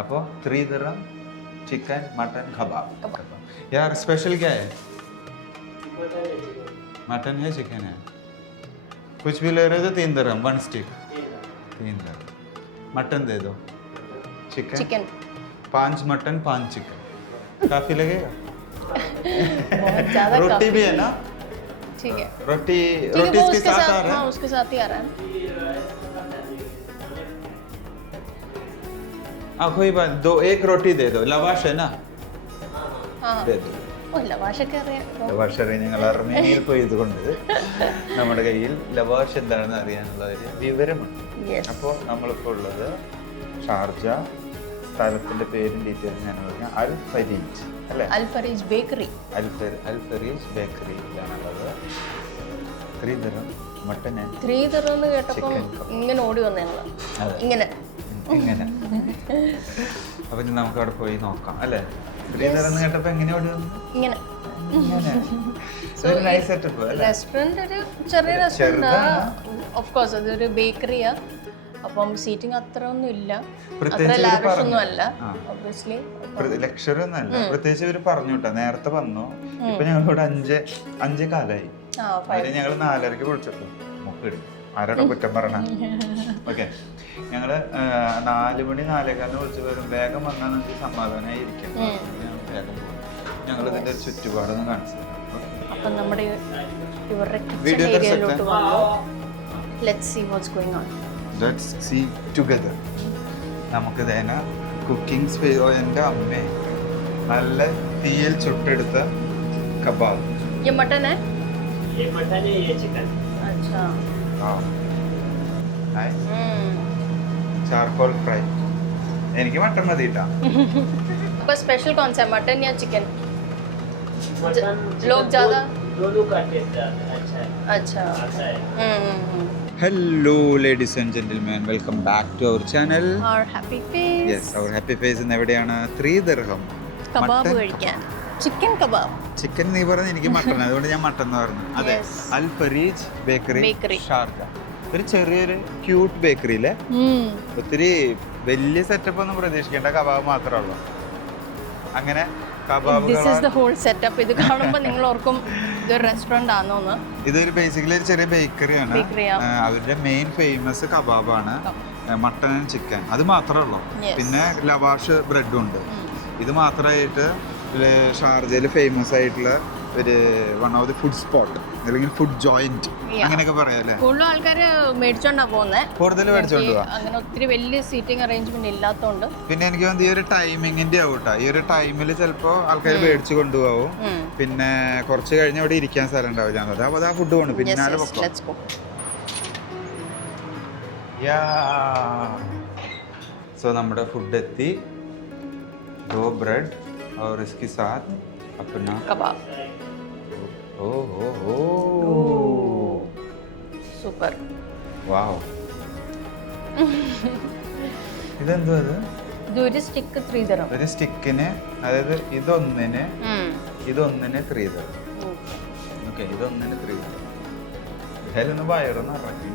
അപ്പോൾ 3 ദിർഹം chicken mutton कबाब यार special क्या है मटन है चिकन है कुछ भी ले रहे हो तो 3 दिरहम 1 स्टिक 3 दिरहम मटन दे दो चिकन 5 मटन 5 चिकन काफी लगेगा बहुत ज्यादा रोटी भी है ना ठीक है रोटी ठीक है, रोटी वो इसके उसके साथ आ साथ रहा हाँ है उसके साथ ही आ रहा है हाँ कोई बात दो एक रोटी दे दो लवाश है ना हाँ दे दो ഓ ലവാഷൊക്കെ അറിയാം ലവാഷ് അറിയാൻ ഞങ്ങൾ അർമേനിയയിൽ പോയതുകൊണ്ട് നമ്മുടെ കയ്യിൽ ലവാഷ് എന്താണെന്ന് അറിയാനുള്ള ഒരു വിവരമുണ്ട് അപ്പോൾ നമ്മളിപ്പോൾ ഉള്ളത് ഷാർജ സ്ഥലത്തിന്റെ പേരും ഡീറ്റെയിൽസ് ഞാൻ പറഞ്ഞ അൽ ഫരീജ് അല്ലേ Al Fareej bakery Al Fareej ബേക്കറിയിലാണുള്ളത് 3 ദിർഹം മട്ടൻ ആൻഡ് 3 ദിർഹം എന്ന് കേട്ടപ്പോൾ ഇങ്ങനെ ഓടി വന്നു ഞങ്ങള് ഇങ്ങനെ ഇങ്ങനെ അപ്പൊ ഇനി നമുക്ക് അവിടെ പോയി നോക്കാം അല്ലേ 3 ദിർഹം കേട്ടപ്പോ എങ്ങനെ ഓടി വന്നു ഇങ്ങനെ ഒരു നൈസ് സെറ്റപ്പ് അല്ലേ റെസ്റ്റോറന്റ് ഒരു ചെറിയ റെസ്റ്റോറന്റ് ഓഫ് കോഴ്സ് അതൊരു ബേക്കറിയാ അപ്പം സീറ്റിംഗ് അത്ര ഒന്നും ഇല്ല അത്ര ലാവിഷ് ഒന്നും അല്ല ഒബ്വിയസ്ലി ലക്ഷറി ഒന്നല്ല പ്രത്യേകിച്ച് ഇവര് പറഞ്ഞു കേട്ടോ നേരത്തെ വന്നു ഇപ്പൊ ഞങ്ങളിവിടെ 5 കാലായി ഞങ്ങള് 4:30 വിളിച്ചപ്പോ മുക്കിടും ആരോടെ കുറ്റം പറയണ ഓക്കെ ഞങ്ങള് 4 മണി 4:15 വിളിച്ച് വരും വേഗം വന്നാൽ നമുക്ക് സമാധാനമായി ഇരിക്കാം വേഗം പോകും ഞങ്ങൾ ഇതിന്റെ ചുറ്റുപാടൊന്നും കാണിച്ചു അപ്പൊ നമ്മുടെ ഇവരുടെ കിച്ചൺ ഏരിയയിലോട്ട് വന്നു let's see what's going on let's see together നമുക്ക് തേന കുക്കിംഗ് സ്പേസ് എൻ്റെ അമ്മേ നല്ല തീയിൽ ചുട്ടെടുത്ത കബാബ് ये मटन है ये मटन है ये चिकन अच्छा चारकोल फ्राई എനിക്ക് മട്ടൻ മതി കേട്ടാ आपका स्पेशल कौन सा है मटन या चिकन मटन लोग ज्यादा दोनों का टेस्ट अच्छा है अच्छा आता है hello ladies and gentleman welcome back to our channel और happy face yes our happy face ഇന്ന് എവിടെയാണ് 3 ദിർഹം കബാബ് കഴിക്കാൻ ചിക്കൻ കബാബ് ചിക്കൻ നീ പറഞ്ഞ എനിക്ക് മട്ടൺ അതുകൊണ്ട് ഞാൻ മട്ടൺ എന്ന് പറഞ്ഞു അതെ Yes. Al Fareej Bakery. Bakery Sharjah ഒരു ചെറിയൊരു ക്യൂട്ട് ബേക്കറി അല്ലേ ഒത്തിരി വലിയ സെറ്റപ്പ് ഒന്നും പ്രതീക്ഷിക്കേണ്ട കബാബ് മാത്രമേ ഉള്ളൂ അങ്ങനെ this is the whole setup ഇത് കാണുമ്പോൾ നിങ്ങൾ ഓർക്കും ഇതൊരു റെസ്റ്റോറന്റ് ആണോന്ന് ഇതൊരു ബേസിക്കലി ഒരു ചെറിയ ബേക്കറിയാണ് ബേക്കറിയാ അവരുടെ മെയിൻ ഫേമസ് കബാബാണ് മട്ടൺ ആൻഡ് ചിക്കൻ അത് മാത്രമേ ഉള്ളൂ Yes. പിന്നെ ലവാഷ് ബ്രെഡും ഉണ്ട് ഇത് മാത്രമായിട്ട് ഷാർജയിൽ ഫേമസ് ആയിട്ടുള്ള ഒരു one of the food spot അല്ലെങ്കിൽ ഫുഡ് ജോയിന്റ് അങ്ങനെയൊക്കെ പറയാല്ലേ കൂടുതലും ആൾക്കാര് മേടിച്ചോണ്ടാ പോകുന്നത് കൂടുതൽ മേടിച്ചോണ്ട് പോവാ അങ്ങനെ ഒത്തിരി വലിയ സീറ്റിംഗ് അറേഞ്ച്മെന്റ് ഇല്ലാത്തോണ്ട് പിന്നെ എനിക്ക് തോന്നുന്നു ഈ ഒരു ടൈമിങ്ങിന്റെ ആവൂട്ടാ ഈ ഒരു ടൈമിൽ ചിലപ്പോ ആൾക്കാർ മേടിച്ചു കൊണ്ടുപോകും പിന്നെ കുറച്ച് കഴിഞ്ഞ് അവിടെ ഇരിക്കാൻ സ്ഥലം ഉണ്ടാവില്ല അപ്പൊ ആ ഫുഡ് പോണു പിന്നാലെ പൊക്കോ ലെറ്റ്സ് ഗോ സോ നമ്മുടെ ഫുഡ് എത്തി दो ब्रेड और इसके साथ अपना കബാബ് ओ സൂപ്പർ वाओ ഇതെന്തോ അത് ഇതൊരു സ്റ്റിക്ക് 3 ദിർഹം ഒരു സ്റ്റിക്കിന് അതായത് ഇതൊന്നിന് 3 ദിർഹം ഓക്കെ ഇതൊന്നിന് 3 ദിർഹം ഇതിലൊന്ന് വയറൊന്നും ഇറങ്ങി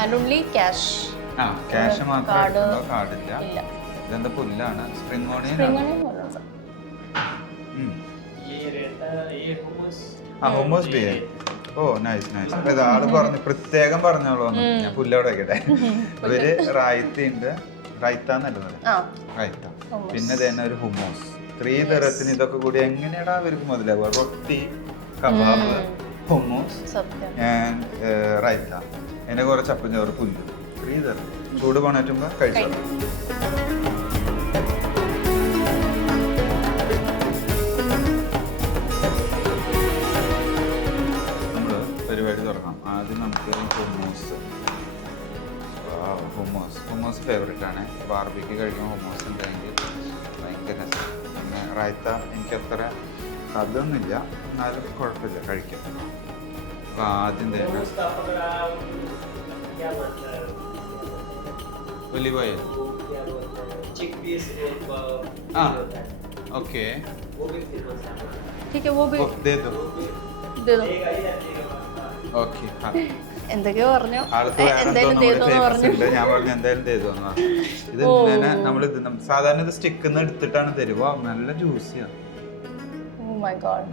ആൻഡ് ഓൺലി ക്യാഷ് ആ ക്യാഷ് മാത്രമേ കാർഡില്ല ഇല്ല ഇതെന്താ പുല്ലാണ് സ്പ്രിംഗ് ഓണിയൻ ये रहता ये hummus ആ ഹുമസ് ബി ഓ നൈസ് നൈസ് അപ്പൊ ഇത് ആള് പറഞ്ഞു പ്രത്യേകം പറഞ്ഞോളൂ ഞാൻ പുല്ലവിടെ വെക്കട്ടെ ഇവര് റായ്ത്ത ഉണ്ട് റൈത്ത എന്നല്ലേ റൈത്ത പിന്നെ തന്നെ ഒരു ഹുമോസ് 3 ദിർഹത്തിന് ഇതൊക്കെ കൂടി എങ്ങനെയാടാ അവർക്ക് മുതലാവുക റൊട്ടി കബാബ് ഹുമോസ് ആൻഡ് റൈത്ത അതിന്റെ കുറെ ചപ്പും ചോറ് പുല്ല് 3 ദിർഹം ചൂട് പണറ്റുമ്പോ കഴിച്ചോളൂ പരിപാടി തുടങ്ങാം ആദ്യം നമുക്ക് ഹുമോസ് ഫേവറേറ്റ് ആണ് ബാർബിക്ക് കഴിക്കുമ്പോൾ ഹുമോസ് ഉണ്ടെങ്കിൽ ഭയങ്കര രസം പിന്നെ റായ്ത്ത എനിക്കത്ര അതൊന്നുമില്ല എന്നാലും കുഴപ്പമില്ല കഴിക്കാം അപ്പോൾ ആദ്യം തന്നെ hummus का पकड़ा क्या बनता है ഒലിവ് ഓയിൽ वो क्या बोलते हैं chickpeas हाँ। होता है ഓക്കെ वो भी फेमस है हमारा ठीक है वो भी दे दो दे दो देगा ही रहने का ഓക്കെ हाँ എന്തൊക്കെയോ പറഞ്ഞു. ആൾക്ക് എന്തായാലും ചെയ്തോന്ന് പറഞ്ഞു. ഞാൻ പറഞ്ഞു എന്തായാലും ചെയ്തോന്ന്. ഇത് ഇങ്ങനെ നമ്മൾ സാധാരണ ഇത് സ്റ്റിക്കുന്ന എടുത്തിട്ടാണ് തരുക. നല്ല ജ്യൂസിയാ. ഓ മൈ ഗോഡ്,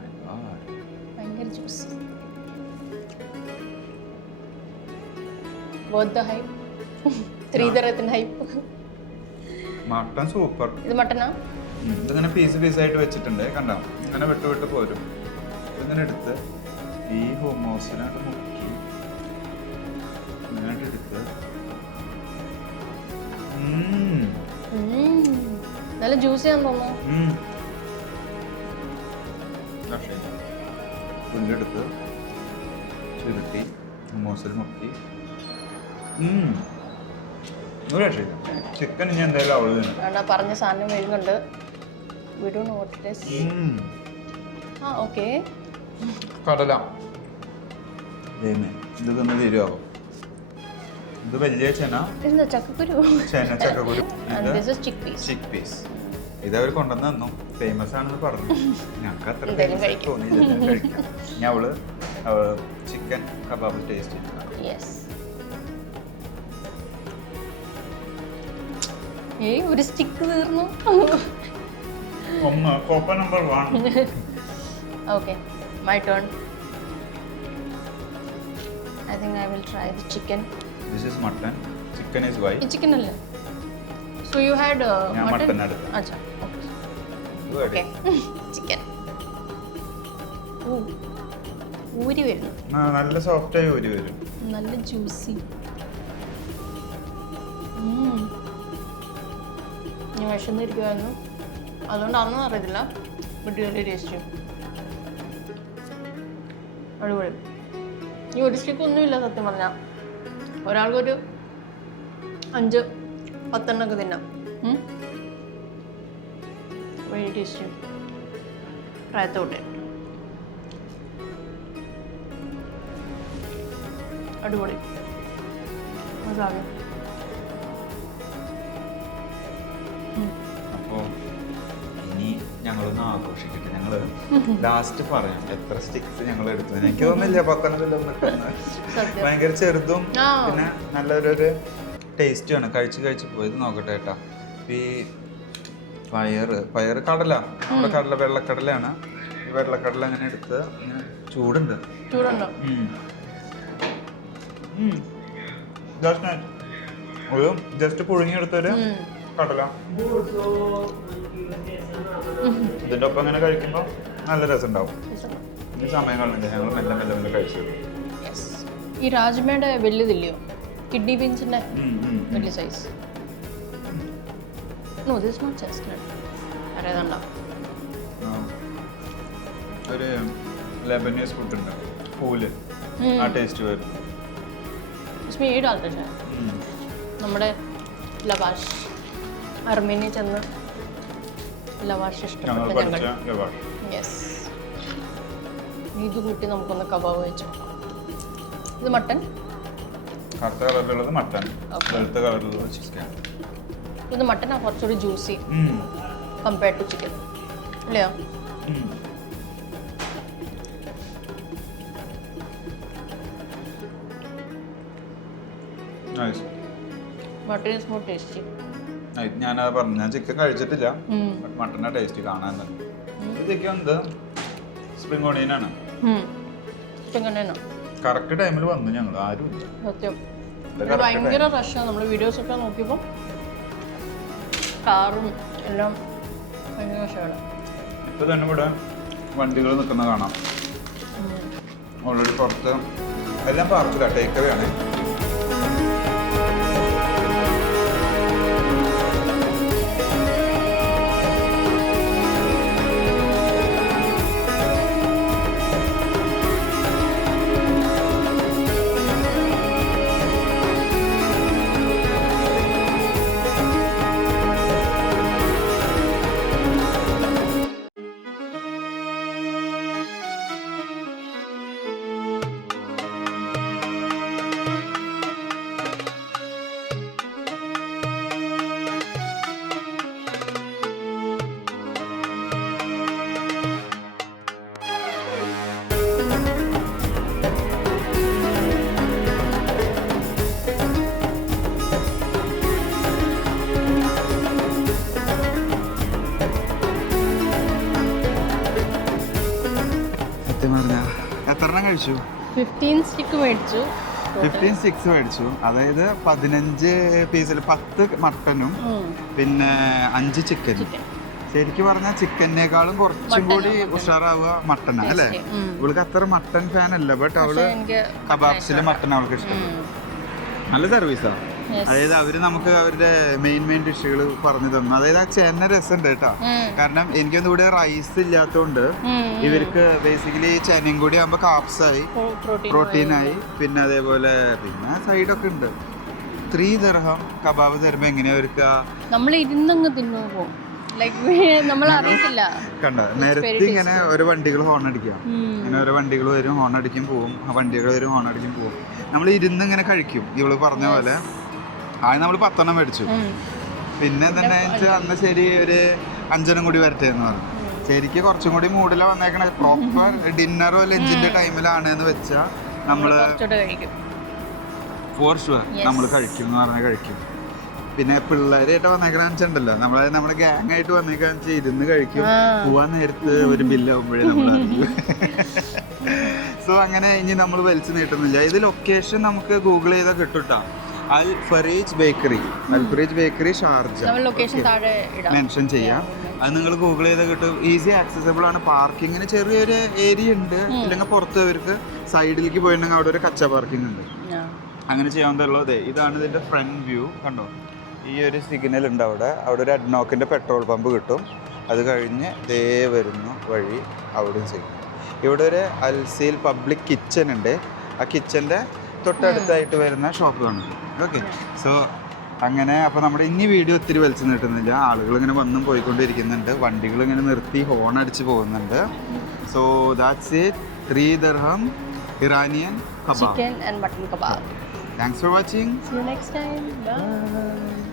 ഭയങ്കര ജ്യൂസി. Worth the hype. ശ്രീധരത്തിന്റെ ഹൈപ്പ്. Mutton super. ഇത് മട്ടനാ? ഇതിങ്ങനെ പീസായിട്ട് വെച്ചിട്ടുണ്ട്. കണ്ടോ, ഇങ്ങനെ വിട്ട് പോരും. ഇതിങ്ങനെ എടുത്ത് ഈ ഹുമൂസിനകത്ത് മുക്കി ഇങ്ങനെ എടുത്ത് നല്ല ജ്യൂസിയാന്ന് തോന്നുന്നു. പുല്ലെടുത്ത് ചുരുട്ടി ഹുമൂസിൽ മുക്കി. ഒരു രക്ഷയില്ല. ചിക്കൻ ഇനി എന്തായാലും അവള് തന്നെ പറഞ്ഞ സാധനം വരുന്നുണ്ട്. We don't know what it is. Okay. കടല ഇത് തന്നെ തീരുമാവും. ഇത് വലിയ ചക്കക്കുരു. ചക്കക്കുരു. ചിക്ക് പീസ്. ഇതവർ കൊണ്ടുവന്ന് തന്നു. ഫേമസ് ആണെന്ന് പറഞ്ഞു. ഞങ്ങൾക്ക് അത്ര ഫേമസ് തോന്നിയില്ല. ഞാൻ അവള് ചിക്കൻ കബാബ് ടേസ്റ്റ് ചെയ്തു. ഒരു സ്റ്റിക്ക് തീർന്നു. Copa number 1. Okay, my turn. I think I will try the chicken. This is mutton. Chicken is white. Chicken alla. So you had mutton. Acha. Okay. Chicken. ഊരി വരുന്നു. നല്ല soft ആയി ഊരി വരും. നല്ല ജ്യൂസി. ഞാൻ വിശന്നിരിക്കുമായിരുന്നു, അതുകൊണ്ടാണെന്ന് അറിയത്തില്ല. ബട്ട് വലിയ ടേസ്റ്റ്. അടിപൊളി. ഈ ഒരു സ്റ്റിക്ക് ഒന്നുമില്ല സത്യം പറഞ്ഞാൽ. ഒരാൾക്കൊരു 5-10 തിന്നാം. വലിയ ടേസ്റ്റ്. പ്രായത്തോട്ടെ അടിപൊളി. മസാല. അപ്പോൾ ഇനി ഞങ്ങളൊന്ന് ആഘോഷിക്കട്ടെ. ഞങ്ങള് ലാസ്റ്റ് പറയാം എത്ര സ്റ്റിക്സ് ഞങ്ങൾ എടുത്തു. എനിക്ക് തോന്നുന്നില്ല 10 ഭയങ്കര ചെറുതും പിന്നെ നല്ലൊരു ടേസ്റ്റുമാണ്. കഴിച്ച് പോയത് നോക്കട്ടെ കേട്ടോ. ഈ പയറ് കടല, നമ്മുടെ കടല വെള്ളക്കടലയാണ്. ഈ വെള്ളക്കടല അങ്ങനെ എടുത്ത് ഇങ്ങനെ ചൂടുണ്ടോ ഒരു ജസ്റ്റ് പുഴുങ്ങിയെടുത്തൊരു കടല. ഇതിൻ്റെ ഒപ്പം അങ്ങനെ കഴിക്കുമ്പോൾ നല്ല രസം ഉണ്ടാവും. ഈ സമയം കളഞ്ഞില്ല, ഞങ്ങൾ മെല്ലെ കഴിച്ചത്. ഈ രാജ്മയുടെ വലുതില്ലയോ, കിഡ്നി ബീൻസിന്റെ വലിയ size. No, this not chestnut. അറിയാതുണ്ടോ? ഒരു ലെബനീസ് ഫുഡ് ഉണ്ട്, പൂല്. ആ ടേസ്റ്റ് വരും. നമ്മുടെ ലവാഷ് അർമേനിയ ചെന്ന് ലവാഷ് ഇഷ്ടപ്പെട്ട ഞങ്ങൾ ഇത് കൂട്ടി നമുക്കൊന്ന് കബാബ് വെച്ചു. ഇത് മട്ടൻ, കറുത്ത കളറിലുള്ളത് മട്ടൻ, വെളുത്ത കളറിലുള്ളത് ചിക്കൻ. ഇത് മട്ടനാണ് കുറച്ചുകൂടി ജ്യൂസി കമ്പയർഡ് ടു ചിക്കൻ അല്ലയോ? Mutton is more tasty. ഞാനത് പറഞ്ഞു, ഞാൻ ചിക്കൻ കഴിച്ചിട്ടില്ല. മട്ടനാ ടേസ്റ്റ് കാണാൻ. ഇതൊക്കെ എന്ത് സ്പ്രിംഗ് ഓണിയനാണ്. കറക്റ്റ് ടൈമിൽ വന്നു ഞങ്ങൾ, ആരും ഇല്ല. സത്യം ഭയങ്കര റഷാണ്. നമ്മൾ വീഡിയോസ് ഒക്കെ നോക്കിയപ്പോൾ കാറും എല്ലാം ഭയങ്കര റഷാണ്. ഇപ്പൊ തന്നെ ഇവിടെ വണ്ടികൾ നിൽക്കുന്ന കാണാം. ഓൾറെഡി പുറത്ത് എല്ലാം പാർക്കില്ല, ടേക്ക് അവേ ആണ്. കഴിച്ചു? 15 സ്റ്റിക്ക് മേടിച്ചു. 15 സ്റ്റിക്സ് മേടിച്ചു. അതായത് 15 പീസിൽ 10 മട്ടനും പിന്നെ 5 ചിക്കനും. ശരിക്കും പറഞ്ഞാൽ ചിക്കനേക്കാളും കുറച്ചും കൂടി ഉഷാറാവുക മട്ടനാ അല്ലേ? ഇവൾക്ക് അത്ര മട്ടൻ ഫാൻ അല്ല, ബട്ട് അവള് കബാബ്സിലെ മട്ടൻ അവൾക്ക് ഇഷ്ടം. നല്ല സർവീസാ. അതായത് അവര് നമുക്ക് അവരുടെ മെയിൻ ഡിഷുകൾ പറഞ്ഞു തന്നു. അതായത് ആ ചേന രസമുണ്ട് കേട്ടോ. കാരണം എനിക്കൊന്നും ഇവിടെ റൈസ് ഇല്ലാത്തതുകൊണ്ട് ഇവർക്ക് ബേസിക്കലി ചേനയും കൂടി ആകുമ്പോൾ കാപ്സായി, പ്രോട്ടീനായി, പിന്നെ അതേപോലെ പിന്നെ സൈഡൊക്കെ ഉണ്ട്. 3 ദിർഹം കബാബ് തരുമ്പോ എങ്ങനെയാ അവർക്ക് നമ്മൾ ഇരുന്നങ്ങ് തിന്നു നമ്മൾ അറിയത്തില്ല. കണ്ട നേരത്തെ ഇങ്ങനെ ഒരു വണ്ടികൾ ഹോൺ അടിക്കാം, ഇങ്ങനെ ഓരോ വണ്ടികൾ വരും, ഹോൺ അടിക്കും പോവും, ആ വണ്ടികൾ വരും, ഹോൺ അടിക്കും പോവും. നമ്മൾ ഇരുന്ന് ഇങ്ങനെ കഴിക്കും. ഇവള് പറഞ്ഞ പോലെ ആദ്യം നമ്മൾ 10 മേടിച്ചു. പിന്നെ എന്താ വെച്ചാൽ അന്ന് ശരി ഒരു 5 കൂടി വരട്ടെ എന്ന് പറഞ്ഞു. ശരിക്കും കുറച്ചും കൂടി മൂഡില വന്നേക്കണ പ്രോപ്പർ ഡിന്നറോ ലഞ്ചിന്റെ ടൈമിലാണ് എന്ന് വെച്ചാൽ നമ്മള് ഫോർ ഷുവർ നമ്മൾ കഴിക്കും എന്ന് പറഞ്ഞാൽ കഴിക്കും. പിന്നെ പിള്ളേരായിട്ട് വന്നേക്കണുണ്ടല്ലോ, നമ്മുടെ ഗ്യാങ് ആയിട്ട് വന്നേക്കാന്ന് വെച്ചാൽ ഇരുന്ന് കഴിക്കും. പോവാൻ നേരത്ത് ഒരു ബില്ലാവുമ്പോഴേ നമ്മൾ അറിയും. സോ അങ്ങനെ ഇനി നമ്മൾ വലിച്ചു നീട്ടുന്നില്ല. ഇത് ലൊക്കേഷൻ നമുക്ക് ഗൂഗിൾ ചെയ്താൽ കിട്ടും. അൽ ഫറീജ് ബേക്കറി ഷാർജ മെൻഷൻ ചെയ്യാം. അത് നിങ്ങൾ ഗൂഗിൾ ചെയ്താൽ കിട്ടും. ഈസി ആക്സസിബിൾ ആണ്. പാർക്കിങ്ങിന് ചെറിയൊരു ഏരിയ ഉണ്ട്. ഇല്ലെങ്കിൽ പുറത്ത് അവർക്ക് സൈഡിലേക്ക് പോയിട്ടുണ്ടെങ്കിൽ അവിടെ ഒരു കച്ച പാർക്കിംഗ് ഉണ്ട്. അങ്ങനെ ചെയ്യാവുന്നതുള്ളത്. ഇതാണ് ഇതിന്റെ ഫ്രണ്ട് വ്യൂ. കണ്ടോ, ഈ ഒരു സിഗ്നൽ ഉണ്ട് അവിടെ ഒരു അഡ്നോക്കിന്റെ പെട്രോൾ പമ്പ് കിട്ടും. അത് കഴിഞ്ഞ് ദേ വരുന്നു വഴി അവിടെയും ചെയ്യും. ഇവിടെ ഒരു അൽസീൽ പബ്ലിക് കിച്ചൺ ഉണ്ട്. ആ കിച്ചൻ്റെ തൊട്ടടുത്തായിട്ട് വരുന്ന ഷോപ്പ് കാണും. ഓക്കെ, സോ അങ്ങനെ അപ്പോൾ നമ്മുടെ ഇനി വീഡിയോ ഒത്തിരി വലിച്ചു നീട്ടുന്നില്ല. ആളുകൾ ഇങ്ങനെ വന്നും പോയിക്കൊണ്ടിരിക്കുന്നുണ്ട്, വണ്ടികൾ ഇങ്ങനെ നിർത്തി ഹോൺ അടിച്ച് പോകുന്നുണ്ട്. So that's it. 3 dirham Iranian kebab. Chicken and mutton kebab. Thanks for watching. See you next time. Bye.